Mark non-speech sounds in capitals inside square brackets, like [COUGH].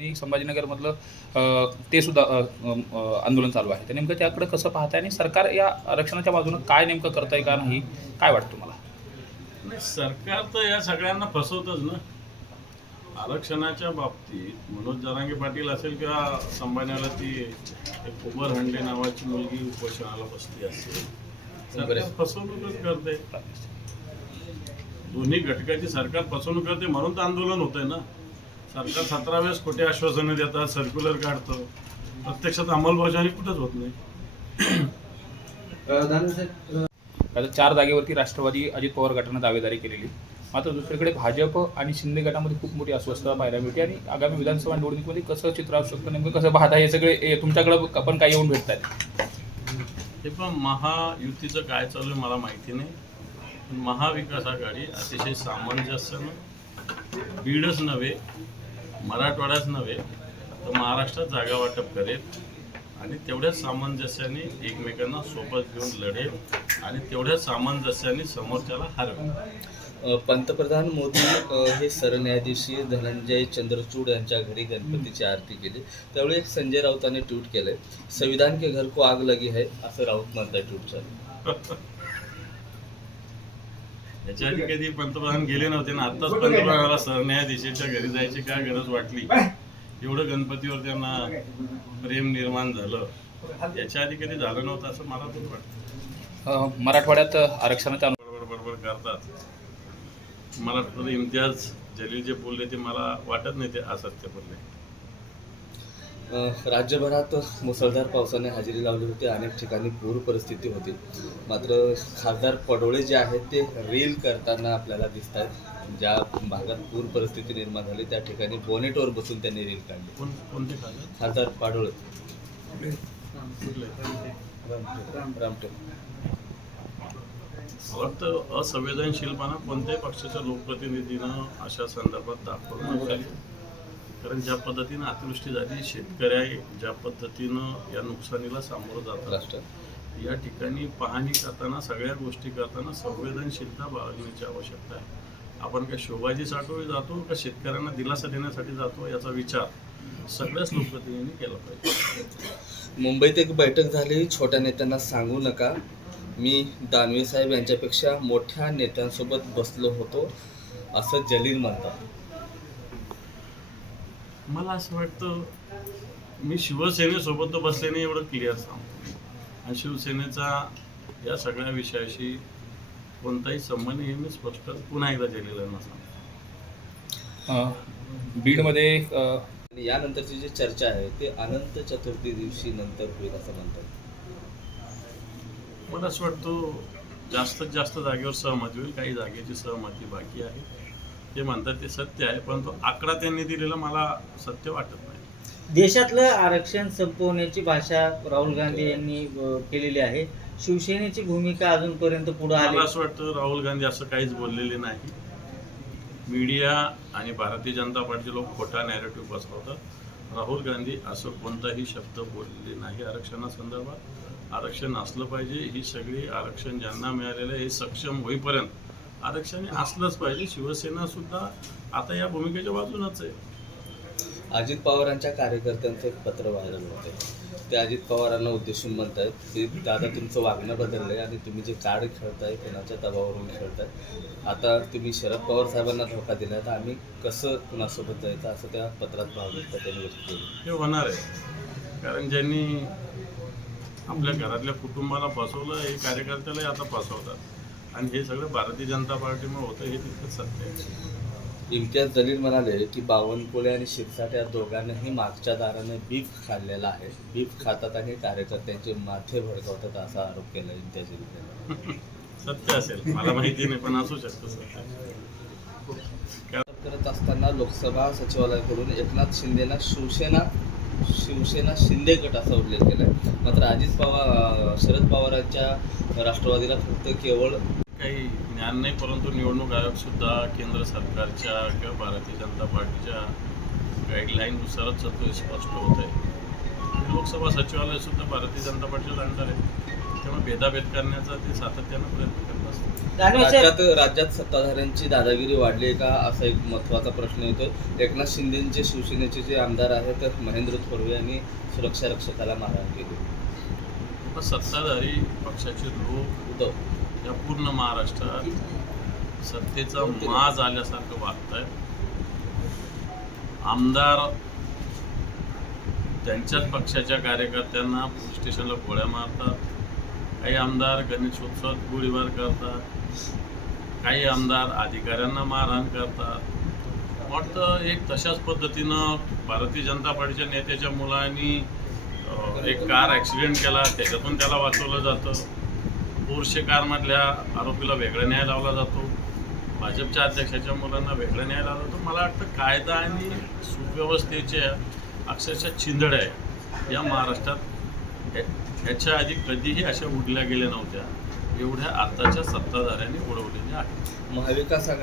आणि संभाजीनगरमधलं ते सुद्धा आंदोलन चालू आहे. तर नेमकं त्याकडे कसं पाहताय आणि सरकार या आरक्षणाच्या बाजूनं काय नेमकं करतंय का नाही काय वाटतं तुम्हाला? नाही सरकार तर या सगळ्यांना फसवतच ना. आरक्षणाच्या बाबतीत मनोज जरांगे पाटील असेल किंवा संभाजीला ती एक उबर हंडे नावाची मुलगी उपोषणाला बसली असेल सरकार फसवणूकच करते. दोन्ही घटकाची सरकार फसवणूक करते म्हणून तर आंदोलन होतंय ना. सरकार सतरा वेळेस खोटे आश्वासनं देतात सर्क्युलर काढतं. प्रत्यक्षात अंमलबजावणी कुठंच होत नाही. आता चार जागेवरती राष्ट्रवादी अजित पवार गटानं दावेदारी केलेली. मात्र दुसरीकडे भाजप आणि शिंदे गटामध्ये खूप मोठी अस्वस्थता पाहायला मिळते आणि आगामी विधानसभा निवडणुकीमध्ये कसं चित्र असू शकतं नेमकं कसं पाहता हे सगळे ए, तुमच्याकडं पण काय येऊन भेटत आहेत हे पण महायुतीचं काय चालू आहे मला माहिती नाही. पण महाविकास आघाडी अतिशय सामंजस्यानं बीडच नव्हे मराठवाड्याच नव्हे तर महाराष्ट्रात जागा वाटप करेल आणि तेवढ्याच सामंजस्याने एकमेकांना सोबत घेऊन लढेल आणि तेवढ्याच सामंजस्याने समोरच्याला हरवेल. पंतप्रधान मोदी हे सरन्यायाधीशी धनंजय चंद्रचूड यांच्या घरी गणपतीची आरती केली. त्यावेळी एक संजय राऊतांनी ट्विट केलंय संविधान के घर को आग लगी है असं राऊत म्हणतात ट्विटच्या. [LAUGHS] याच्या आधी कधी पंतप्रधान गेले नव्हते ना आताच पंतप्रधानाला सरन्यायाधीशाच्या घरी जायची काय गरज वाटली? एवढं गणपतीवर त्यांना प्रेम निर्माण झालं. याच्या आधी कधी झालं नव्हतं असं मला पण वाटतं. मराठवाड्यात आरक्षणाच्या बरोबर बरोबर करतात. मला इम्तियाज जलील जे बोलले ते मला वाटत नाही ते असत्य बोलले. राज्यभरात मुसळधार पावसाने हजेरी लावली होती. अनेक ठिकाणी पूर परिस्थिती होती. मात्र खासदार पडोळे जे आहेत ते रील करताना आपल्याला दिसत आहेत. ज्या भागात पूर परिस्थिती निर्माण झाली त्या ठिकाणी बोनेटवर बसून त्यांनी रील काढली. कोण कोणते खासदार खासदार पाडोळे. वाटतं असंवेदनशीलपणा कोणत्याही पक्षाच्या लोकप्रतिनिधीनं अशा संदर्भात दाखवलं कारण ज्या पद्धतीनं अतिवृष्टी झाली शेतकऱ्या ज्या पद्धतीनं या नुकसानीला सामोरं जातात. या ठिकाणी पाहणी करताना सगळ्या गोष्टी करताना संवेदनशीलता बाळगण्याची आवश्यकता आहे. आपण काय शोभाजीसाठी जातो का शेतकऱ्यांना दिलासा देण्यासाठी जातो याचा विचार सगळ्याच लोकप्रतिनिधींनी केला पाहिजे. मुंबईत एक बैठक झाली छोट्या नेत्यांना सांगू नका. मी दानवे साहेब यांच्यापेक्षा मोठ्या नेत्यांसोबत बसलो होतो असं जलील म्हणतात. मला असं वाटतं मी शिवसेनेसोबत तर बसले नाही एवढं क्लिअर सांगतो. आणि शिवसेनेचा या सगळ्या विषयाशी कोणताही संबंध हे मी स्पष्ट पुन्हा एकदा जलीलांना सांगतो. अ, बीडमध्ये यानंतरची जी चर्चा आहे ते अनंत चतुर्थी दिवशी नंतर होईल असं म्हणतात. मला असं वाटतं जास्तीत जास्त जागेवर सहमती होईल काही जागेची सहमती बाकी आहे. ते म्हणतात ते सत्य आहे परंतु आकडा त्यांनी दिलेला मला सत्य वाटत नाही. देशातलं आरक्षण संपवण्याची भाषा राहुल गांधी यांनी अ, केलेली आहे. शिवसेनेची भूमिका अजूनपर्यंत पुढे आली? मला असं वाटतं राहुल गांधी असं काहीच बोललेले नाही. मीडिया आणि भारतीय जनता पार्टीचे लोक खोटा नॅरेटिव्ह पसरवतात राहुल गांधी असं कोणताही शब्द बोललेले नाही आरक्षणासंदर्भात. आरक्षण असलं पाहिजे ही सगळी आरक्षण ज्यांना मिळालेलं हे सक्षम होईपर्यंत आरक्षण हे असलंच पाहिजे. शिवसेना सुद्धा आता या भूमिकेच्या बाजूनच आहे. अजित पवारांच्या कार्यकर्त्यांचं एक पत्र व्हायरल होते ते अजित पवारांना उद्देशून म्हणतायत की दादा तुमचं वागणं बदललंय आणि तुम्ही जे कार्ड खेळताय कोणाच्या दबावावरून खेळताय आता तुम्ही शरद पवार साहेबांना धोका दिला तर आम्ही कसं कुणासोबत जायचं? असं त्या पत्रात भावनिकता त्यांनी व्यक्त केली. हे होणार आहे. कारण ज्यांनी आपल्या घरातल्या कुटुंबाला फसवलं हे कार्यकर्त्यालाही आता फसवतात. आणि हे सगळं भारतीय जनता पार्टीमुळे होतं हे तितकंच सत्य आहे. इम्तियाज जलील म्हणाले की बावनकुळे आणि शिरसाट या दोघांनाही मागच्या दाराने बीफ खाल्लेला आहे. बीफ खातात आणि कार्यकर्त्यांचे माथे भडकवतात असा आरोप केला इम्तियाज जलील. सत्य असेल. मला माहिती नाही पण असू शकतं सत्य. करत असताना लोकसभा सचिवालयाकडून एकनाथ शिंदेना शिवसेना शिवसेना शिंदे गट असा उल्लेख आहे मात्र अजित पवार शरद पवारांच्या राष्ट्रवादीला फक्त केवळ काही ज्ञान नाही परंतु निवडणूक आयोग सुद्धा केंद्र सरकारच्या किंवा भारतीय जनता पार्टीच्या गाईडलाईननुसारच तो स्पष्ट होत आहे लोकसभा सचिवालय सुद्धा भारतीय जनता पार्टीचं अंडर आहे. त्यामुळे भेदाभेद करण्याचा ते सातत्यानं प्रयत्न करत राज्यात राज्यात सत्ताधाऱ्यांची दादागिरी वाढली आहे का? असा एक महत्त्वाचा प्रश्न येतोय. एकनाथ शिंदेचे शिवसेनेचे जे आमदार आहेत तर महेंद्र थोरवे यांनी सुरक्षा रक्षकाला मारहाण केली. पण सत्ताधारी पक्षाचे लोक उद्धव. या पूर्ण महाराष्ट्रात सत्तेचा माज आल्यासारखं वागत आहे आमदार त्यांच्याच पक्षाच्या कार्यकर्त्यांना पोलीस स्टेशनला गोळ्या मारतात. काही आमदार गणेशोत्सवात गोळीबार करतात. काही आमदार अधिकाऱ्यांना मारहाण करतात. वाटतं एक तशाच पद्धतीनं भारतीय जनता पार्टीच्या नेत्याच्या मुलांनी एक कार ॲक्सिडेंट केला त्याच्यातून त्याला वाचवलं जातं. पोर्शे कारमधल्या आरोपीला वेगळा न्याय लावला जातो. भाजपच्या अध्यक्षाच्या मुलांना वेगळा न्याय लावला जातो. मला वाटतं कायदा आणि सुव्यवस्थेच्या अक्षरशः छिंदड आहे. या महाराष्ट्रात ह्याच्या याच्या आधी कधीही अशा उडल्या गेल्या नव्हत्या. एवढ्या आताच्या सत्ताधाऱ्यांनी उडवलेल्या आहेत. महाविकास